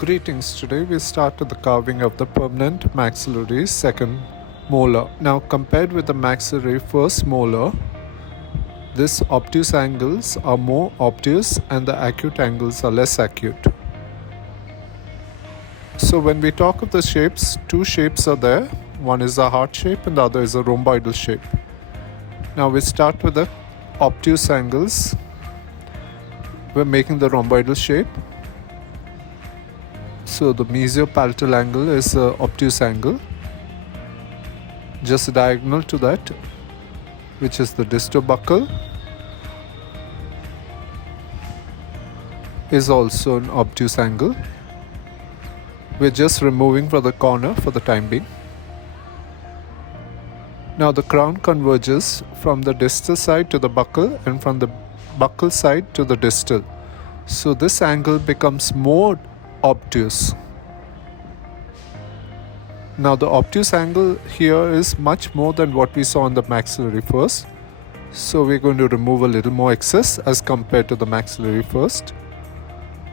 Greetings, today we start with the carving of the permanent maxillary second molar. Now compared with the maxillary first molar, these obtuse angles are more obtuse and the acute angles are less acute. So when we talk of the shapes, two shapes are there. One is a heart shape and the other is a rhomboidal shape. Now we start with the obtuse angles. We're making the rhomboidal shape. So the mesiopalatal angle is the obtuse angle. Just diagonal to that, which is the distobuccal, is also an obtuse angle. We're just removing from the corner for the time being. Now the crown converges from the distal side to the buccal and from the buccal side to the distal. So this angle becomes more obtuse. Now the obtuse angle here is much more than what we saw in the maxillary first. So we're going to remove a little more excess as compared to the maxillary first.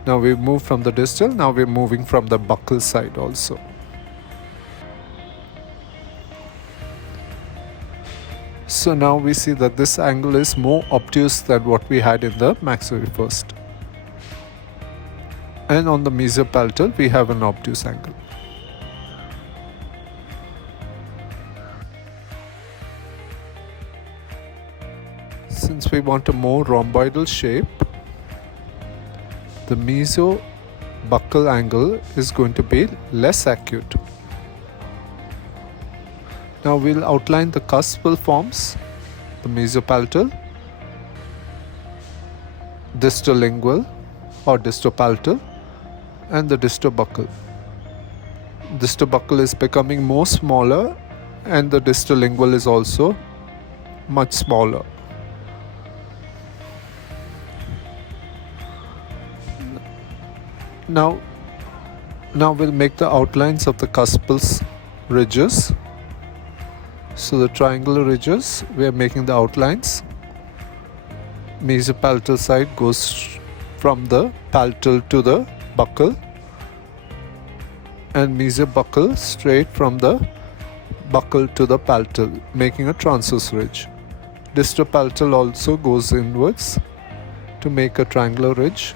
Now we move from the distal, now we're moving from the buccal side also. So now we see that this angle is more obtuse than what we had in the maxillary first. And on the mesiopalatal we have an obtuse angle. Since we want a more rhomboidal shape, the mesiobuccal angle is going to be less acute. Now we'll outline the cuspal forms, the mesiopalatal, distolingual or distopalatal, and the distobuccal. Distobuccal is becoming more smaller and the distolingual is also much smaller. Now we'll make the outlines of the cuspal ridges. So the triangular ridges, we are making the outlines. Mesiopalatal side goes from the palatal to the buccal, and mesiobuccal straight from the buccal to the palatal, making a transverse ridge. Distopalatal also goes inwards to make a triangular ridge,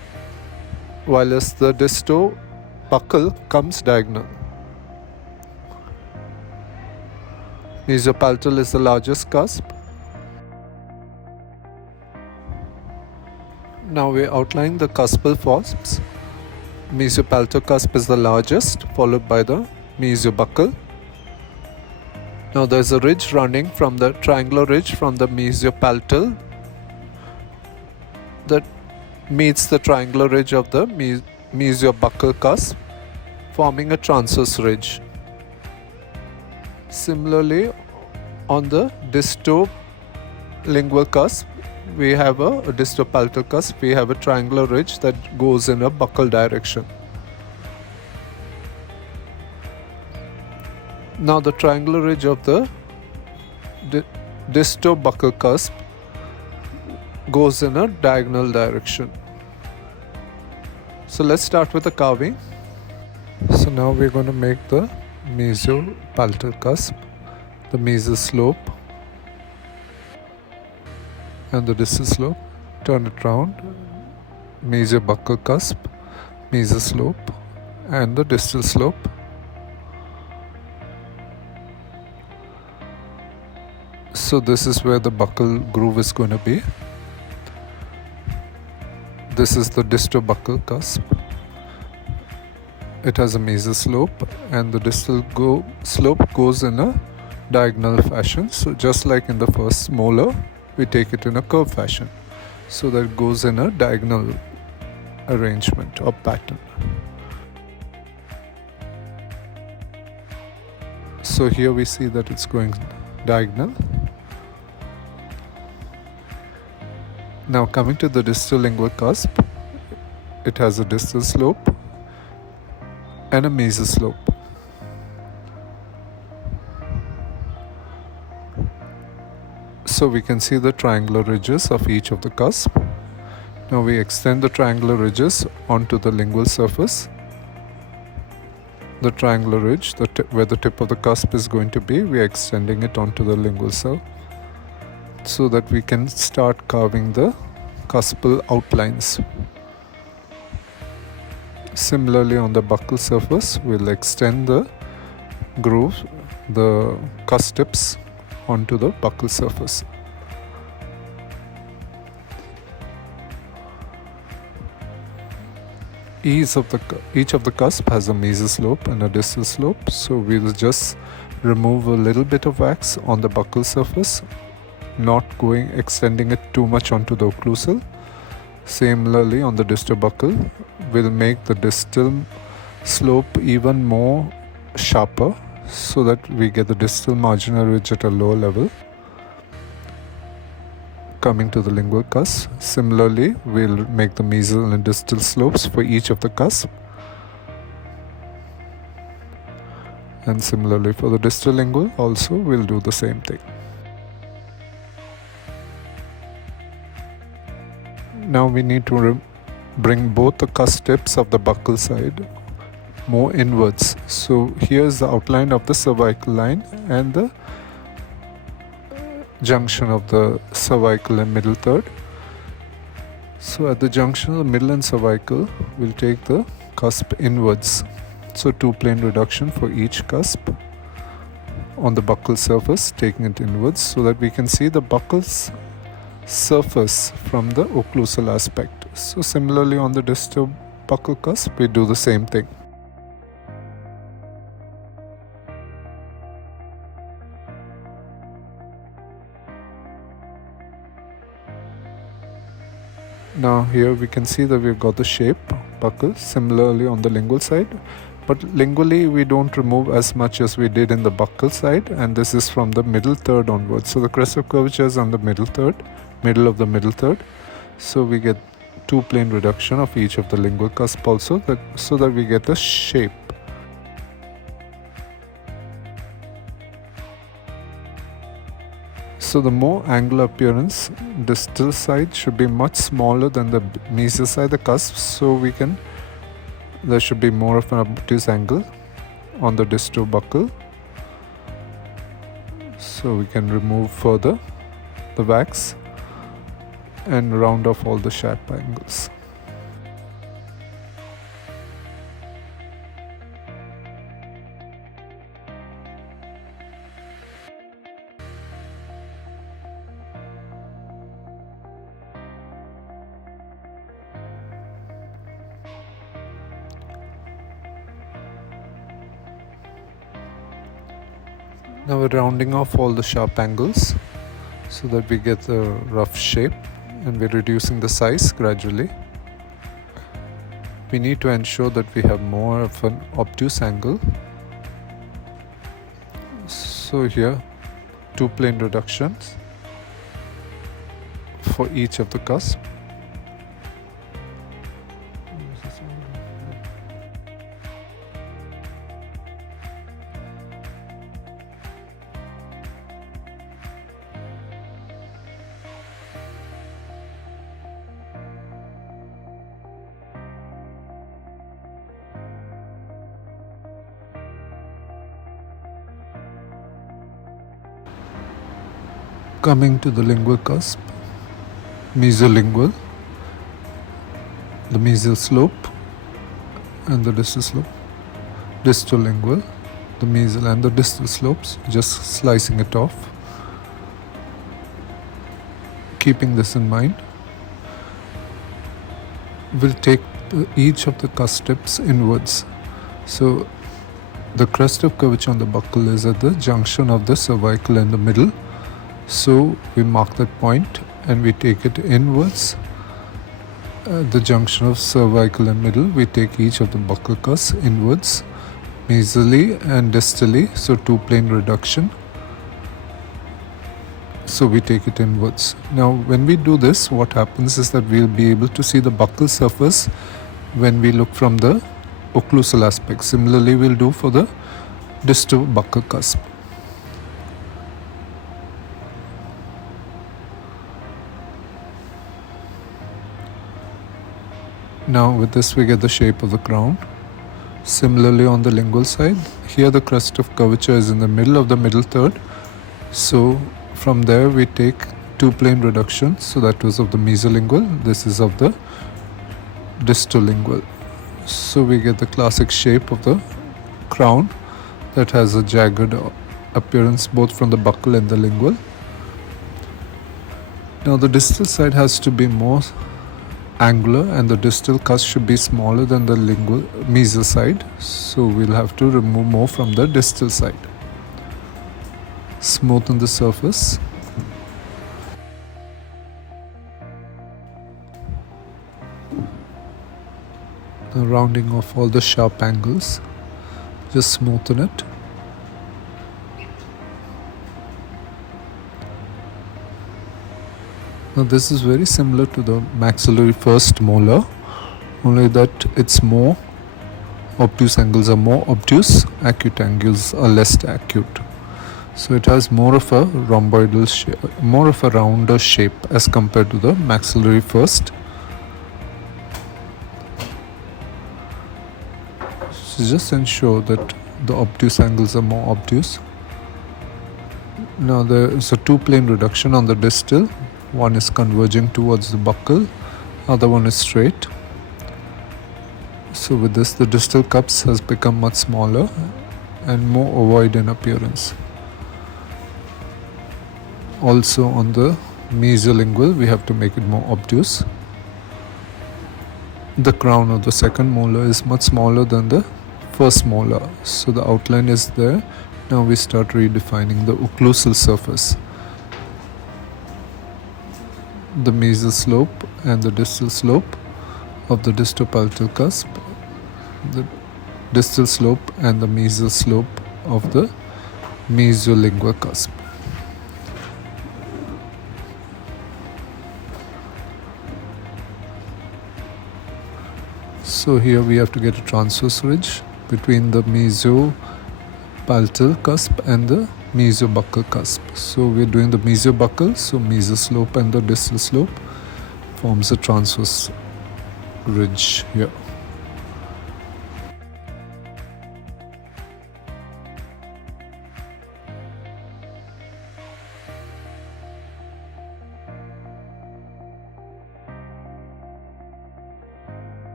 whilst the distobuccal comes diagonal. Mesiopalatal is the largest cusp. Now we outline the cuspal forms. Mesiopalatal cusp is the largest, followed by the mesiobuccal. Now there is a ridge running from the triangular ridge from the mesiopalatal that meets the triangular ridge of the mesiobuccal cusp, forming a transverse ridge. Similarly, on the distolingual cusp, we have a distopalatal cusp, we have a triangular ridge that goes in a buccal direction. Now the triangular ridge of the distobuccal cusp goes in a diagonal direction. So let's start with the carving. So now we're going to make the mesiopalatal cusp, the mesoslope and the distal slope. Turn it round, mesiobuccal cusp, mesoslope and the distal slope. So this is where the buccal groove is going to be. This is the distobuccal cusp. It has a mesoslope and the distal slope goes in a diagonal fashion. So just like in the first molar, we take it in a curved fashion. So that it goes in a diagonal arrangement or pattern. So here we see that it's going diagonal. Now coming to the distolingual cusp, it has a distal slope and a mesoslope. So we can see the triangular ridges of each of the cusp. Now we extend the triangular ridges onto the lingual surface. the triangular ridge, where the tip of the cusp is going to be, we are extending it onto the lingual cell so that we can start carving the cuspal outlines. Similarly, on the buccal surface, we'll extend the groove, the cusp tips onto the buccal surface. Each of the cusp has a mesial slope and a distal slope, so we'll just remove a little bit of wax on the buccal surface, not extending it too much onto the occlusal. Similarly, on the distal buccal, we'll make the distal slope even more sharper so that we get the distal marginal ridge at a lower level. Coming to the lingual cusp, similarly, we'll make the mesial and distal slopes for each of the cusp. And similarly for the distal lingual also, we'll do the same thing. Now we need to bring both the cusp tips of the buccal side more inwards. So here's the outline of the cervical line and the junction of the cervical and middle third. So at the junction of the middle and cervical, we'll take the cusp inwards. So two plane reduction for each cusp on the buccal surface, taking it inwards so that we can see the buccal's surface from the occlusal aspect. So similarly on the distal buccal cusp, we do the same thing. Now here we can see that we've got the shape buccal similarly on the lingual side, but lingually we don't remove as much as we did in the buccal side, and this is from the middle third onwards. So the crest of curvature is on the middle of the middle third. So we get two plane reduction of each of the lingual cusp also, so that we get the shape. So the more angular appearance, distal side should be much smaller than the mesial side, the cusp, so there should be more of an obtuse angle on the distal buccal. So we can remove further the wax and round off all the sharp angles. Now we're rounding off all the sharp angles so that we get a rough shape, and we're reducing the size gradually. We need to ensure that we have more of an obtuse angle. So here, two plane reductions for each of the cusp. Coming to the lingual cusp, mesolingual, the mesial slope and the distal slope, distal lingual, the mesial and the distal slopes, just slicing it off. Keeping this in mind, we'll take each of the cusp tips inwards. So the crest of curvature on the buccal is at the junction of the cervical and the middle. So we mark that point and we take it inwards. At the junction of cervical and middle, we take each of the buccal cusps inwards, mesially and distally, so two plane reduction. So we take it inwards. Now when we do this, what happens is that we'll be able to see the buccal surface when we look from the occlusal aspect. Similarly, we'll do for the distal buccal cusp. Now with this we get the shape of the crown. Similarly on the lingual side, here the crest of curvature is in the middle of the middle third. So from there we take two plane reductions. So that was of the mesolingual, this is of the distolingual. So we get the classic shape of the crown that has a jagged appearance both from the buccal and the lingual. Now the distal side has to be more angular and the distal cusp should be smaller than the lingual mesial side. So we'll have to remove more from the distal side. Smoothen the surface. Now rounding off all the sharp angles. Just smoothen it. Now this is very similar to the maxillary first molar, only that it's more obtuse angles are more obtuse, acute angles are less acute. So it has more of a rhomboidal shape, more of a rounder shape as compared to the maxillary first. So just ensure that the obtuse angles are more obtuse. Now there is a two plane reduction on the distal. One is converging towards the buccal, other one is straight. So with this the distal cups has become much smaller and more ovoid in appearance. Also on the mesolingual we have to make it more obtuse. The crown of the second molar is much smaller than the first molar, so the outline is there. Now we start redefining the occlusal surface. The mesial slope and the distal slope of the distopalatal cusp, the distal slope and the mesial slope of the mesolingual cusp. So here we have to get a transverse ridge between the mesopalatal cusp and the mesobuccal cusp. So we're doing the mesobuccal, so mesial slope and the distal slope forms a transverse ridge here.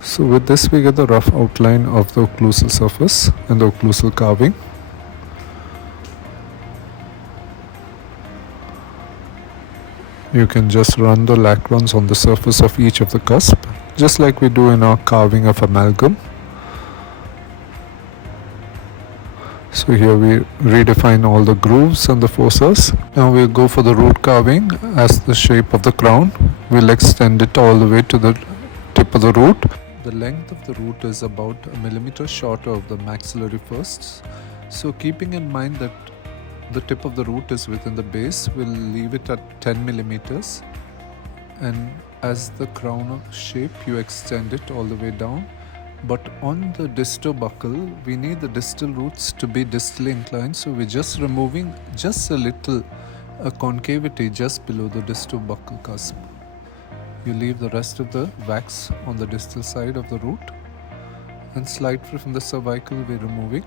So with this we get the rough outline of the occlusal surface and the occlusal carving. You can just run the lacrons on the surface of each of the cusp, just like we do in our carving of amalgam. So here we redefine all the grooves and the fossas. Now we'll go for the root carving as the shape of the crown. We'll extend it all the way to the tip of the root. The length of the root is about a millimeter shorter of the maxillary first. So keeping in mind that the tip of the root is within the base, we'll leave it at 10 millimeters. And as the crown shape, you extend it all the way down. But on the distobuccal, we need the distal roots to be distally inclined. So we're just removing just a little concavity just below the distobuccal cusp. You leave the rest of the wax on the distal side of the root, and slightly from the cervical we're removing.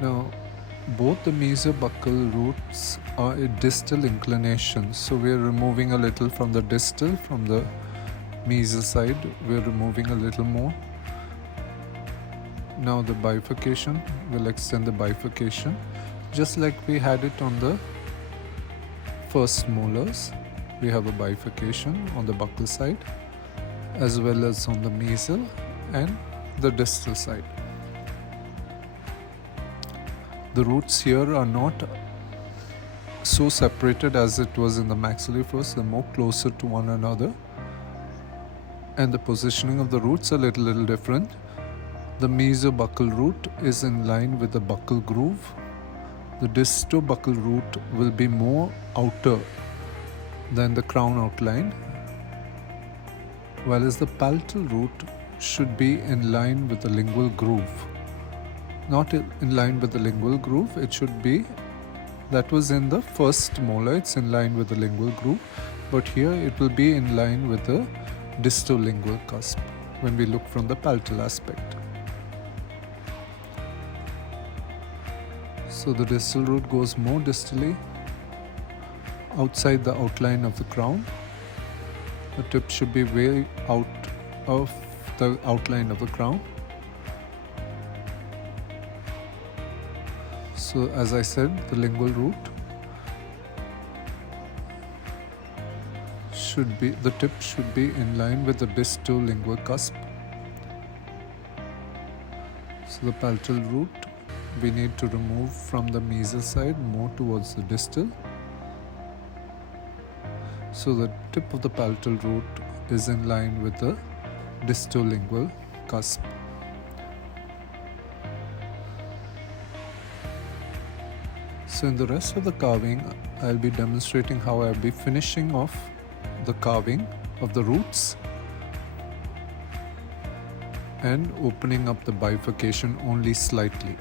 Now both the mesobuccal roots are a distal inclination, so we're removing a little from the distal. From the mesial side we're removing a little more. Now the bifurcation, we'll extend the bifurcation just like we had it on the first molars. We have a bifurcation on the buccal side as well as on the mesial and the distal side. The roots here are not so separated as it was in the maxillary first, they're more closer to one another, and the positioning of the roots are a little different. The mesobuccal root is in line with the buccal groove. The distobuccal root will be more outer than the crown outline, whereas the palatal root should be in line with the lingual groove. not in line with the lingual groove. It should be, that was in the first molar, it's in line with the lingual groove, but here it will be in line with the distal lingual cusp when we look from the palatal aspect. So the distal root goes more distally, outside the outline of the crown. The tip should be way out of the outline of the crown. So as I said, the lingual root should be, the tip should be in line with the distal lingual cusp. So the palatal root we need to remove from the mesial side more towards the distal. So the tip of the palatal root is in line with the distal lingual cusp. So in the rest of the carving, I'll be demonstrating how I'll be finishing off the carving of the roots and opening up the bifurcation only slightly.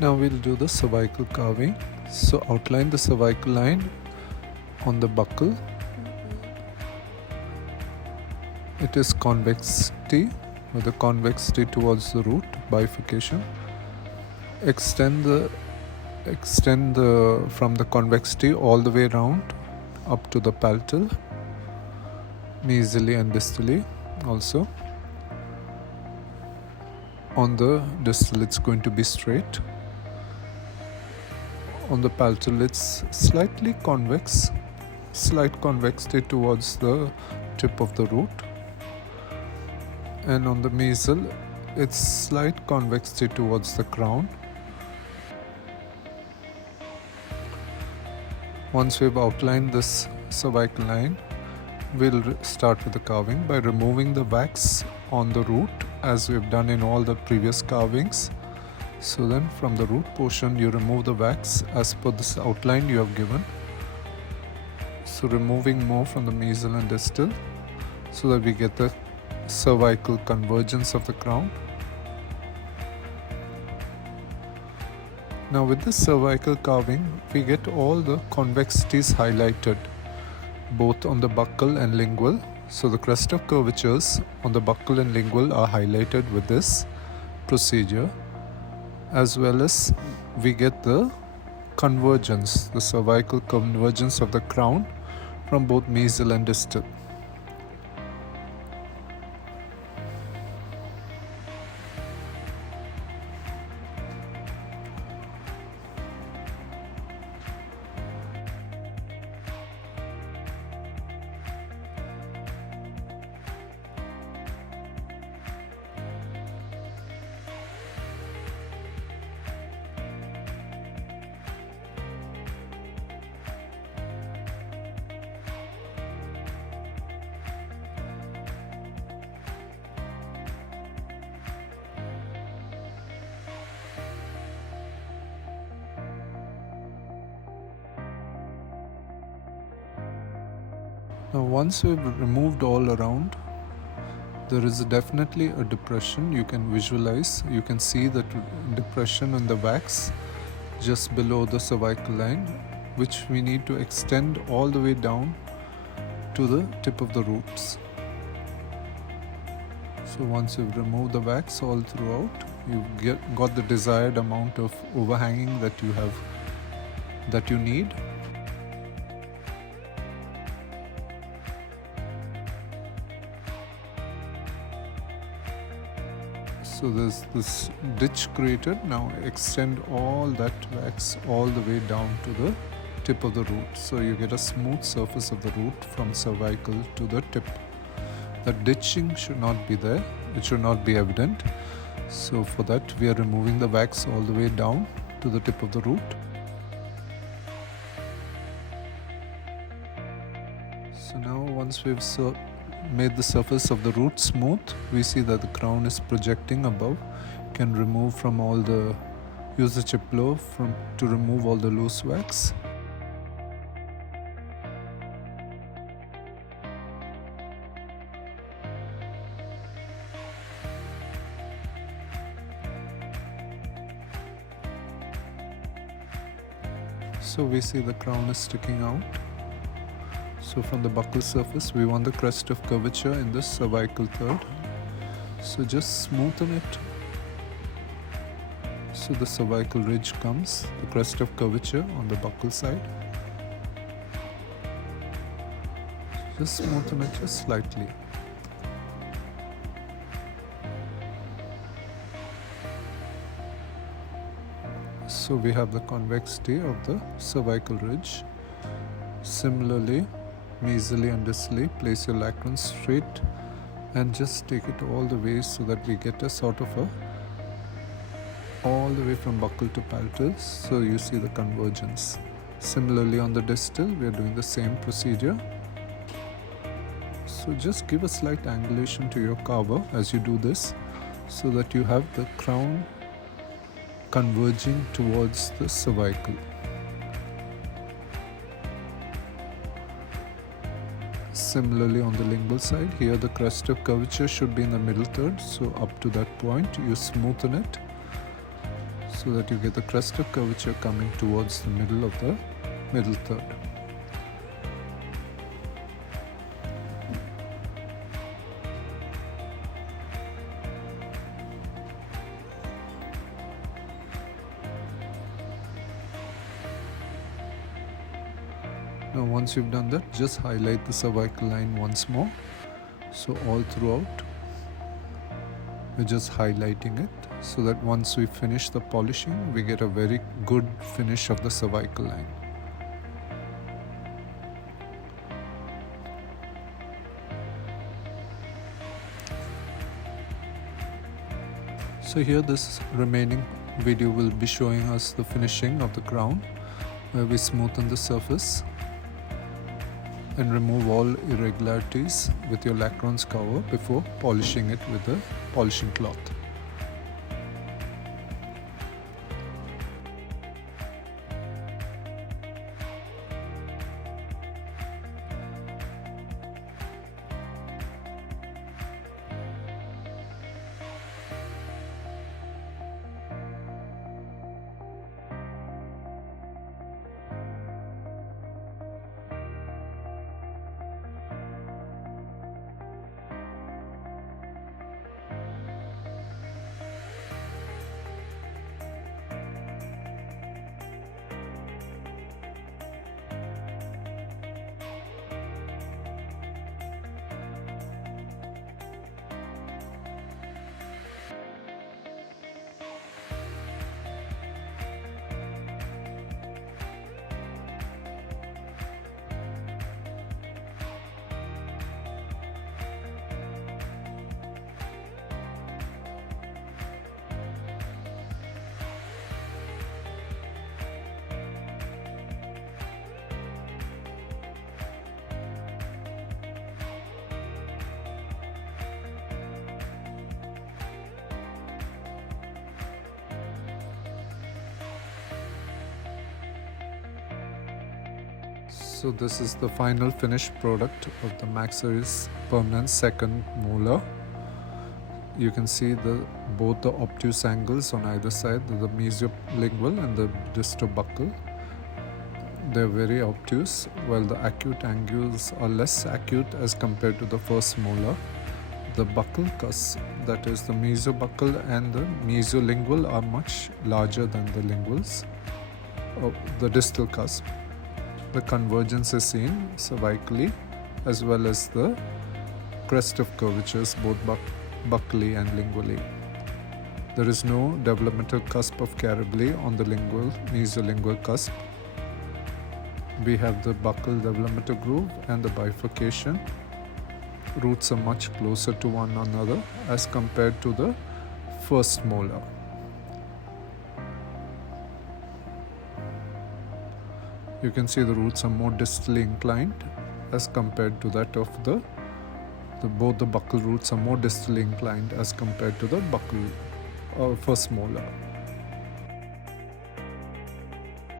Now we'll do the cervical carving. So outline the cervical line on the buccal. It is convexity, with the convexity towards the root, bifurcation. Extend from the convexity all the way around up to the palatal, mesially and distally also. On the distal it's going to be straight. On the palatal it's slightly convex, slight convexity towards the tip of the root. And on the mesial it's slight convexity towards the crown. Once we've outlined this cervical line, we'll start with the carving by removing the wax on the root as we've done in all the previous carvings. So then from the root portion you remove the wax as per this outline you have given. So removing more from the mesial and distal so that we get the cervical convergence of the crown. Now with this cervical carving, we get all the convexities highlighted, both on the buccal and lingual. So the crest of curvatures on the buccal and lingual are highlighted with this procedure, as well as we get the convergence, the cervical convergence of the crown from both mesial and distal. Now once we've removed all around, there is definitely a depression you can visualize. You can see that depression in the wax just below the cervical line, which we need to extend all the way down to the tip of the roots. So once you've removed the wax all throughout, you've got the desired amount of overhanging that you need. So there's this ditch created. Now extend all that wax all the way down to the tip of the root. So you get a smooth surface of the root from cervical to the tip. The ditching should not be there. It should not be evident. So for that we are removing the wax all the way down to the tip of the root. So now once we've made the surface of the root smooth, we see that the crown is projecting above. Can remove from use the chip blow to remove all the loose wax. So we see the crown is sticking out. So from the buccal surface, we want the crest of curvature in this cervical third. So just smoothen it. So the cervical ridge comes, the crest of curvature on the buccal side. Just smoothen it just slightly. So we have the convexity of the cervical ridge. Similarly, mesially and distally, place your lacron straight and just take it all the way so that we get a sort of all the way from buccal to palatal, so you see the convergence. Similarly on the distal, we are doing the same procedure. So just give a slight angulation to your carver as you do this, so that you have the crown converging towards the cervical. Similarly on the lingual side, here the crest of curvature should be in the middle third, so up to that point you smoothen it so that you get the crest of curvature coming towards the middle of the middle third. Now once you've done that, just highlight the cervical line once more. So all throughout, we're just highlighting it so that once we finish the polishing, we get a very good finish of the cervical line. So here this remaining video will be showing us the finishing of the crown, where we smoothen the surface and remove all irregularities with your lacquerons cover before polishing it with a polishing cloth. So this is the final finished product of the Maxillary's permanent second molar. You can see both the obtuse angles on either side, the mesiolingual and the distobuccal. They're very obtuse, while the acute angles are less acute as compared to the first molar. The buccal cusp, that is the mesiobuccal and the mesiolingual, are much larger than the linguals, the distal cusp. The convergence is seen cervically as well as the crest of curvatures both buccally and lingually. There is no developmental cusp of Carabelli on the mesiolingual cusp. We have the buccal developmental groove and the bifurcation. Roots are much closer to one another as compared to the first molar. You can see the roots are more distally inclined as compared to that of both the buccal roots are more distally inclined as compared to the buccal first molar.